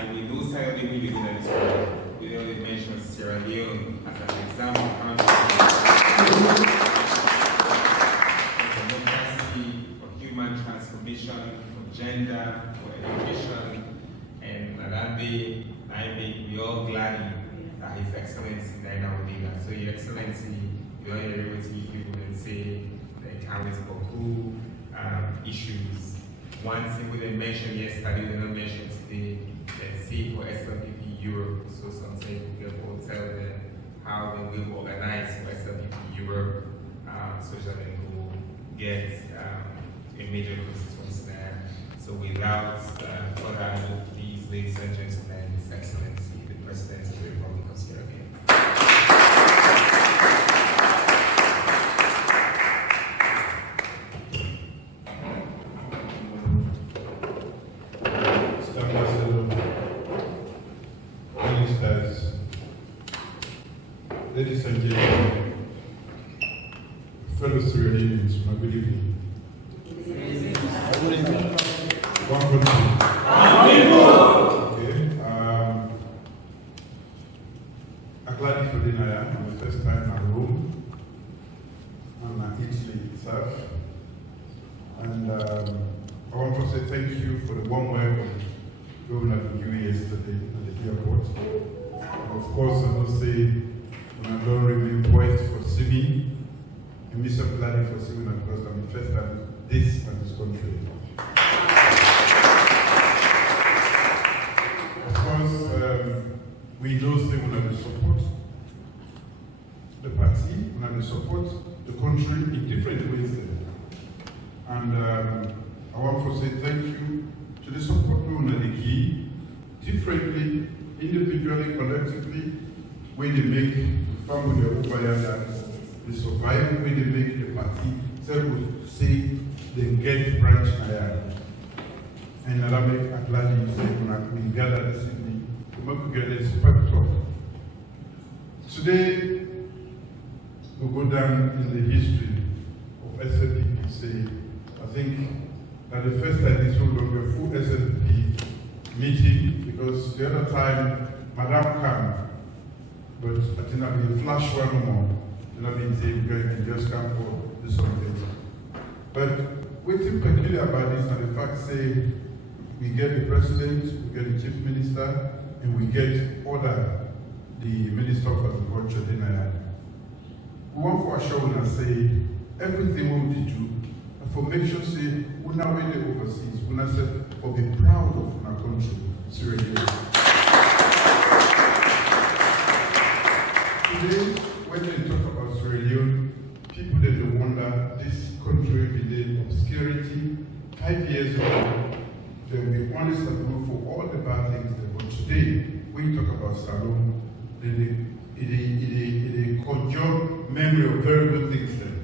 And with those type of people within the story, we already mentioned Sierra Leone as an example country for democracy, for human transformation, for gender, for education, and Nagambe, we all glad that His Excellency Naina Odinga. So Your Excellency, we all able to meet people and say the economics for who issues. One thing we didn't mention yesterday, we didn't mention today, let's see for SLPP Europe. So something we will tell them how they will organize for SLPP Europe so that they will get a major constituency there. So without further ado, please, ladies and gentlemen, His Excellency, the President of the Republic of Sierra Leone. Ladies and gentlemen, fellow Leoneans, my good evening. One country. Okay. Akladi Ferdinand, my first time in Rome, and Italy itself. And I want to say thank you for the warm welcome given at you yesterday at the airport. Of course, I must say, I don't remain poised for swimming, and Mr. Planning for swimming because I'm the first time this and this country. Of course, we know say when we support the party, when we support the country in different ways. And I want to say thank you to the support we want to give differently, individually, collectively, when they make family of they survive, when they make the party, so would say they get branch higher. And I make a glad you say when we gather this evening to make together this pep talk. Today we go down in the history of SLPP. Say, I think that the first time this will be a full SLPP meeting because the other time Madam came. But I think I'll be a flash one more. And I'll be saying, you just come for this something. But what's peculiar about this and the fact say we get the president, we get the chief minister, and we get the minister of agriculture. We want for sure and say everything we do for make sure say we not when they overseas, we not say or be proud of our country, Sierra Leone. Today, when they talk about Sierra Leone, people they wonder this country within obscurity. 5 years ago, they will be honest and good for all the bad things. But today, when you talk about Salome, they conjure memory of very good things there.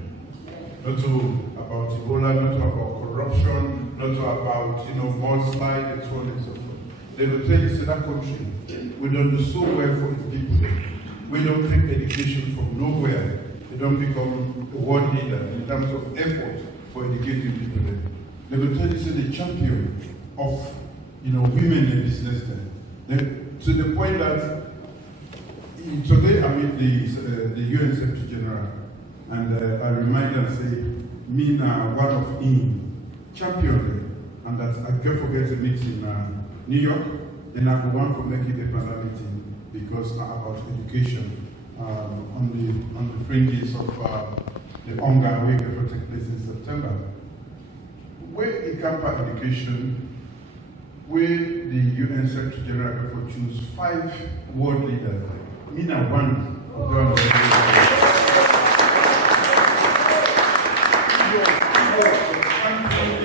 Not about Ebola, not about corruption, not about mudslide and so on and so forth. They will tell you say that country we don't do so well for its people there. We don't take education from nowhere. They don't become a world leader in terms of effort for educating people there. They will tell you say the champion of women in business there. To the point that today I meet the UN Secretary General and I remind them say me now one of him champion there, and that I can't forget to meet in New York. Then I go on for making the panel meeting because now about education on the fringes of the hunger week that will take place in September. Where in Kampa education, where the UN Secretary General will choose 5 world leaders, me now one of them.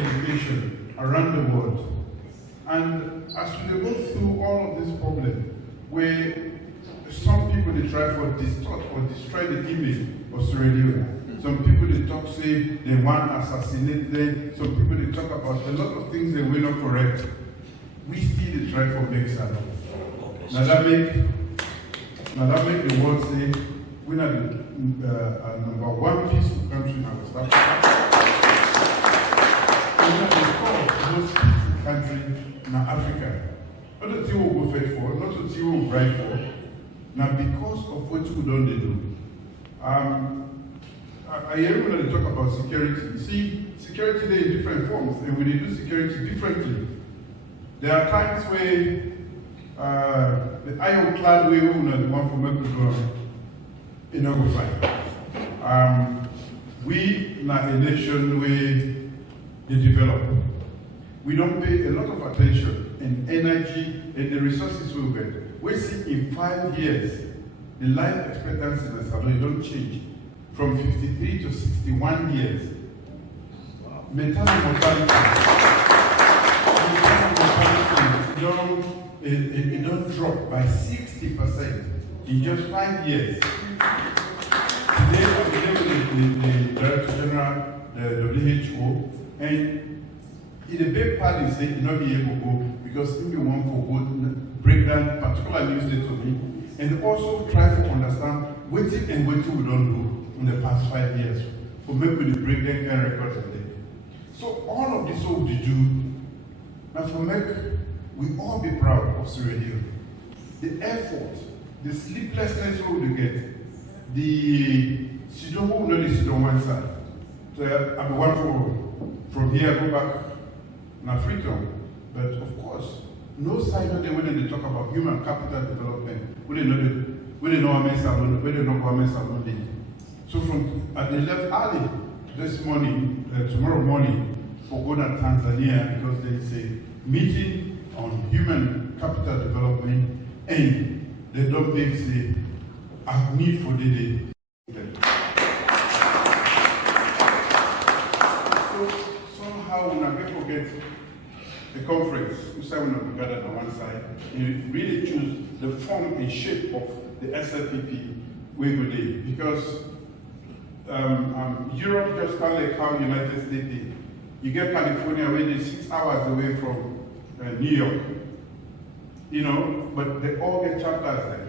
Education around the world. And as we go through all of this problem, where some people they try to distort or destroy the image of Sierra Leone. Some people they talk say they want to assassinate them. Some people they talk about a lot of things that we're not correct. We still they try to make sense. Now that make the world say we're not the number 1 peaceful country in West Africa. We're not the most peaceful country in Africa. Other thing will go not to see who right for. Now, because of what we don't do, I hear when they talk about security. See, security there in different forms, and we do security differently. There are times where the ironclad way we not the one from Ecuador in our fight. We are a nation where they develop. We don't pay a lot of attention and energy and the resources we get. We see in 5 years, the life expectancy in the Salon don't change from 53 to 61 years. Maternal mortality, it don't drop by 60% in just 5 years. Today, I'm with the Director General, the WHO, and in a big part, he said, you're not be able to go because if you want to go break down particular news to me, and also try to understand what it and what we don't do in the past 5 years. For maybe the breakdown can record today. So all of this what we do, now for make we all be proud of Sierra Leone. The effort, the sleeplessness we will get, the Sidon who know the Sidon one side. So I'm one from here go back na freedom. But of course, no side of them when they talk about human capital development, we didn't know how many salon, we didn't know how many salon did. So they left early this morning, tomorrow morning, for going to Tanzania because there is a meeting on human capital development, and they don't think they have need for the day. So somehow we never forget the conference, we say we not gathered on one side, and really choose the form and shape of the SLPP we go there. Because Europe just kind of like how United States did. You get California where they're 6 hours away from New York, you know, but they all get chapters there,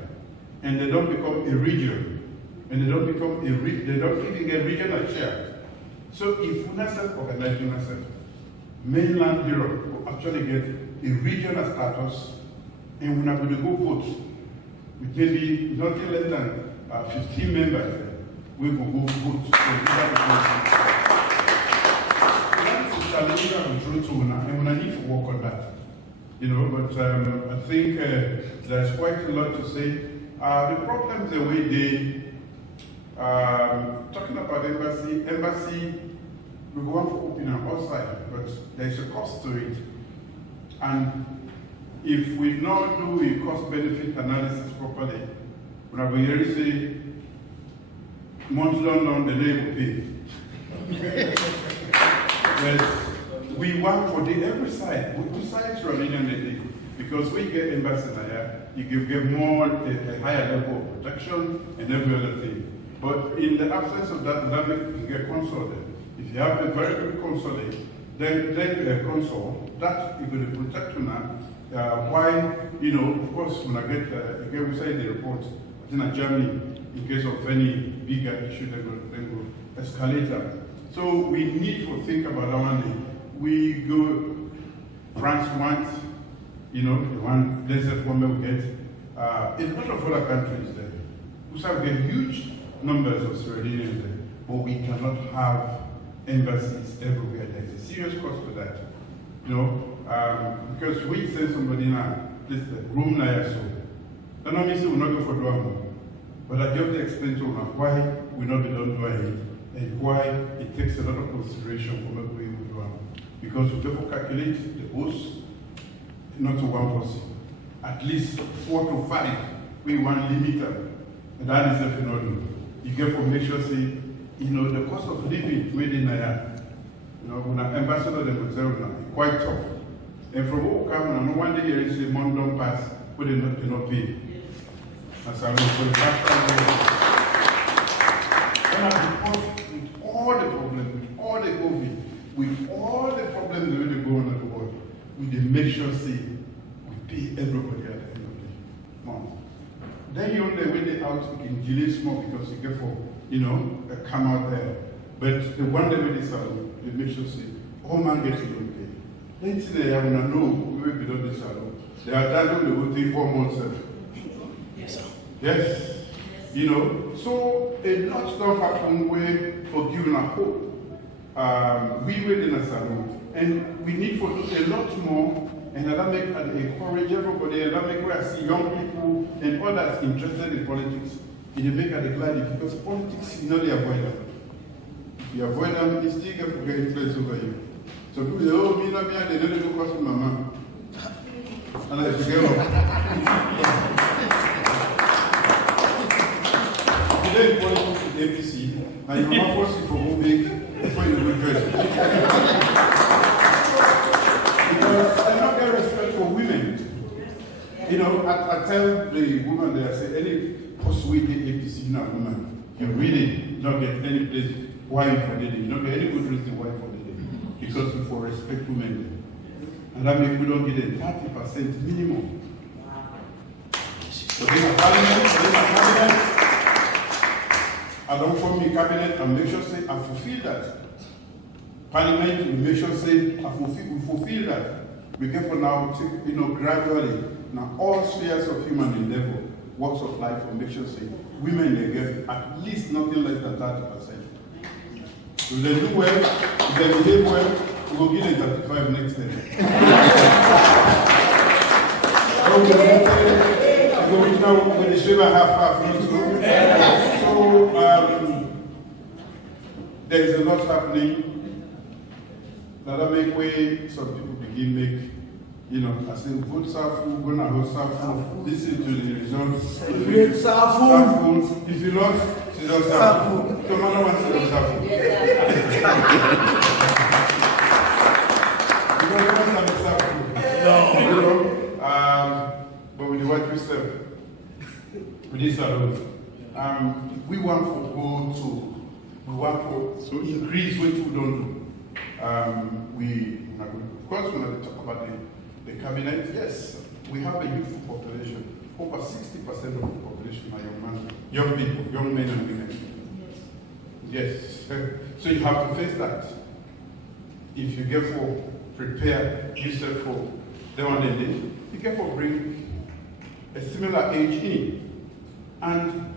and they don't become a region, and they don't become they don't even get regional chair. So if UNICEF organizes UNICEF, mainland Europe will actually get a regional status, and we're not going to go vote with maybe nothing less than 15 members. We will go vote. That is a challenge I'm through to now, and we need to work on that. You know, but I think there's quite a lot to say. The problem is the way they talking about embassy. We go on for opening on our side, but there's a cost to it. And if we don't do a cost-benefit analysis properly, when I will hear say, months long, the day will pay. But we work for every side. We sides Romanian the day. Because we get embassy here, you get more, a higher level of protection and every other thing. But in the absence of that, you get consulate. If you have a very good consulate, then a consul, that you're going to protect you now. Why, you know, of course, when I get, again, we say the report, I think in Germany, in case of any bigger issue, they will escalate that. So we need to think about that one day. We go, France wants, you know, the one desert woman we get. In a lot of other countries there, we have get huge numbers of Sierra Leoneans there, but we cannot have embassies everywhere. There's a serious cost for that. You know, because we send somebody now, this room now, so that not means we will not go for drama. But I just explain to them why we not be done doing it and why it takes a lot of consideration for what we will do. Because we therefore calculate the host not to one person, at least 4 to 5. We want limiter, and that is a phenomenon. You get for make sure say, you know, the cost of living within Naya. You know, when an ambassador they would tell now, quite tough. And from all come, no one day there is a month don't pass, but they not pay. As I was for the past and because with all the problems, with all the COVID, with all the problems that really go on in the world, we did make sure say we pay everybody at the end of the month. Then you only when they out we can delay small because you get for, you know, come out there. But the one day when they salon, they make sure say all man gets to pay. Then today I wanna know we will be done this salon. They are done the whole thing 4 months. Yes, sir. Yes. You know, so a lot don't happen where for giving a hope. We were in a salon, and we need for a lot more, and that make encourage everybody, and that make where I see young people and others interested in politics. It make it glad because politics is not the avoid them. If you avoid them, it's still going to influence over you. So people say, oh, me not me, they don't even cost my mama. And I forget about today, politics with APC, and your mama forces you for moving before you go dress. Because I don't get respect for women. You know, I tell the woman there, I say, any possibility APC, you're not a woman. You really not get any place why for the day. You don't get any good reason why for the day. Because we for respect women. And that means we don't get a 30% minimum. So they are cabinet, I don't form a cabinet and make sure say I fulfill that. Parliament, we make sure say we fulfill that. We get for now, you know, gradually, now all spheres of human endeavor, walks of life, and make sure say women they get at least nothing less than 30%. If they do well, if they behave well, we will give them 35 next time. When the shiver half, not true. So there is a lot happening. That make way some people begin make, you know, I say vote Safu, gonna vote Safu, listen to the results. Safu. If you lost, sit on Safu. Come on, one sit on Safu. You don't want to have Safu. No. You know, but with the white Christian, with this alone, we want to go to, we want to increase what we don't do. Of course, when we talk about the cabinet, yes, we have a youthful population. Over 60% of the population are young people, young men and women. Yes. So you have to face that. If you get for prepare yourself for the one day, you get for bring a similar age in. And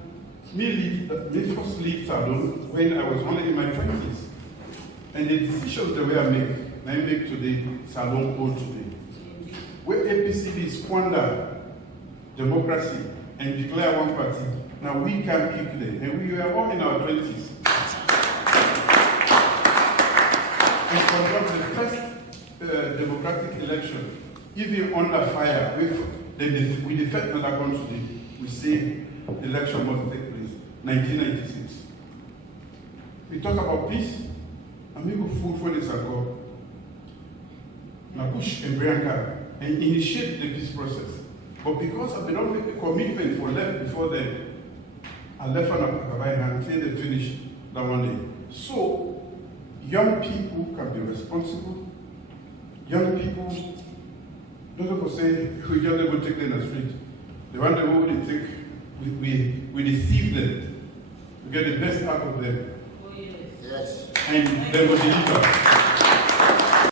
me first lead salon when I was only in my 20s. And the decisions that I make today, salon hold today. Where APC squander democracy and declare one party, now we can kick them. And we were all in our 20s. And conduct the first democratic election, even under fire, we defect another country. We say the election must take place, 1996. We talk about peace, and we go food for this ago. Now push and Brianka and initiate the peace process. But because they don't make a commitment for left before them, I left on a hand until they finish that one day. So young people can be responsible. Young people don't say we just never take them in the street. The one that we take, we deceive them. We get the best out of them. Yes. And they will deliver.